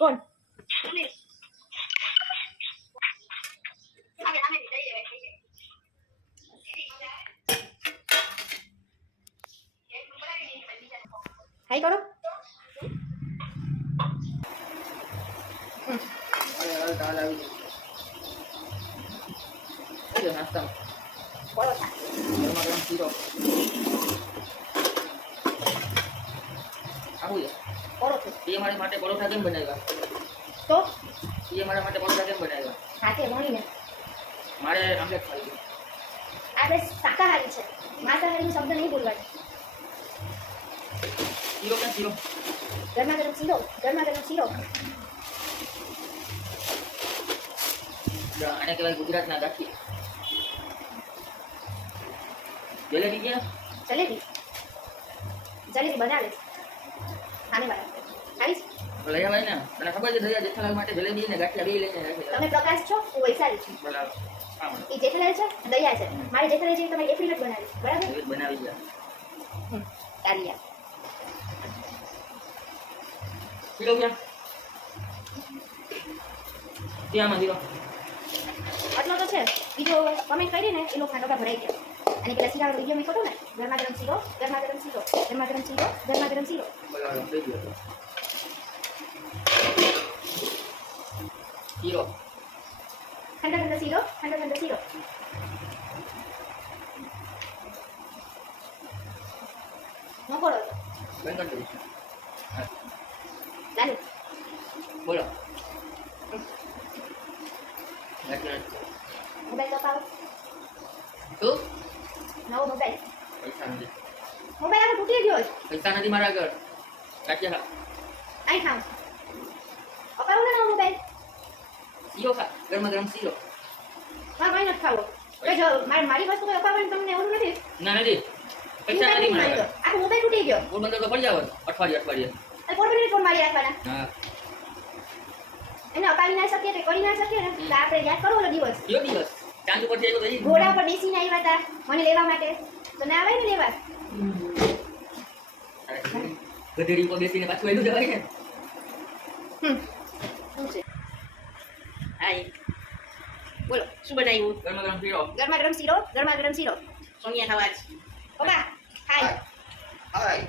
કોણ? હાઈ કરો. મારા માટે પરોઠા કેમ બનાવ્યા? તો એ મારા માટે પરોઠા કેમ બનાવ્યા? હાથે વણીને. મારે આમલેટ ખાવી છે. આપણે શાકાહારી છે, માંસાહારીનો શબ્દ નહીં બોલવાનો. શીરો ક્યાં શીરો? ગરમા ગરમ શીરો, ગરમા ગરમ શીરો. આને કહેવાય ગુજરાતના ગાંઠિયા. જલેબી ક્યાં? જલેબી જલેબી બનાવે ખાને વાળા ખાઈશ. લઈ આવાય ને. તને ખબર છે દયા જેઠાલાલ માટે જલેબી ને ગાંઠિયા બે લઈને રાખેલા. તમે પ્રકાશ છો, હું વૈશાલી છું. બરાબર. હા એ જેઠાલાલ છે, દયા છે. મારે જેઠાલાલ છે તમારી એપ્રિલ જ બનાવી. બરાબર બનાવી ગયા. તાલિયા શીરો ક્યાં? ત્યાં શીરો આટલો તો છે. બીજો કમેન્ટ કરી ને એ લોકો ખાટોકા ભરાઈ ગયા. અને પેલા શીરાનો વિડીયો મેં ખોટો ને ગરમા ગરમ શીરો, ગરમા ગરમ શીરો, ગરમા ગરમ શીરો, ગરમા ગરમ શીરો. બરાબર થઈ ગયો. શીરો ઠંડા ઠંડા શીરો, ઠંડા ઠંડા શીરો. મકોડો બંધ કરી લાલુ બોલો. મોબાઈલ અપાવો. તું નવો મોબાઈલ. પૈસા નથી. મોબાઈલ આખો તૂટી ગયો છે. પૈસા નથી મારા આગળ. ગાંઠિયા આઈ ખાવ અપાવો ને નવો મોબાઈલ. શીરો ખા. ગરમા ગરમ શીરો. મારે કઈ નથી ખાવો. કઈ જો મારી વસ્તુ કોઈ અપાવવાની તમને એવું નથી. ના નથી. પૈસા નથી મારા આગળ. આખો મોબાઈલ તૂટી ગયો. પોરબંદર તો પડી જાવ અઠવાડિયે. અને પોરબંદર ફોન મારી રાખવાના. હા એને અપાવી ના શકીએ કે કરી ના શકીએ ને તો આપણે યાદ કરો ઓલો દિવસ. કયો દિવસ? ચાંદ ઉપર જઈ તો ઘોડા પર બેસીને આવ્યા હતા મને લેવા માટે. તો ના આવે ને લેવા. ગધેડી ઉપર બેસીને પાછું એનું જવાય ને. શું છે? હાય બોલો શું બનાવ્યું? ગરમા ગરમ શીરો. ગરમા ગરમ શીરો, ગરમા ગરમ શીરો. સોનિયા ખાવા જ. ઓબા હાય હાય.